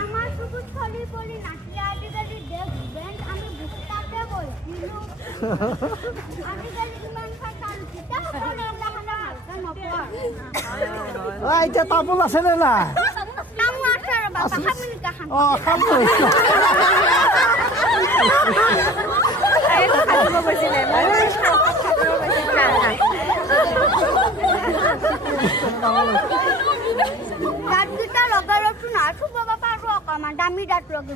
আমার শুধু ছলি বলি নাকি আজিকালি দেখবেন আমি বুঝতে বলছিলাম আমি গেলি মান ফাটাল কিটা করে লাহানা হালকা নপর ওই যে তামুল আছে না নাম আছে রে বাবা খামিন কাহান ও খামু এই খাবো বসিলে দাঁত দুটা লগালতো না শুভ বাবা আৰু অকমান দামী দাঁত লগে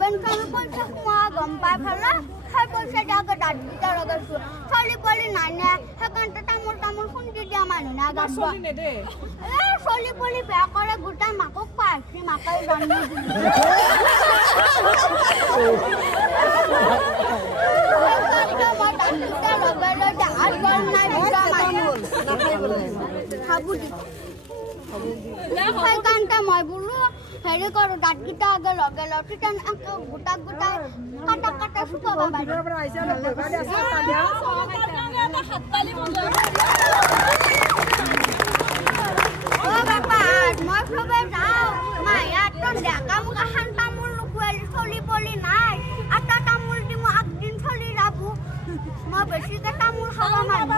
পেঞ্চন পইচা সোমোৱা গম পাই ফেলে সেই পইচা দিয়াকে দাঁত দুটা লগাইছো চলি পলি নানে সেইকাৰণে তামোল তামোল খুন্দি দিয়া মানুহ না গাছ চলি পলি বেয়া কৰে গোটাই মাকক পাইছি মাকে জন্ম সেইকাৰণে মই বোলো হেৰি কৰোঁ দাঁতকেইটা আগে লগে লওঁ তেতিয়া গোটা গোটাই কাটা কাটা চুপাব পাৰিম অ' বাপা মই চবে যাওঁ মায়াত ডেকা মোক এখন তামোল নোখোৱালি চলি পলি নাই এটা তামোল দি মই আগদিন চলি যাব মই বেছিকৈ তামোল খাব মাৰিম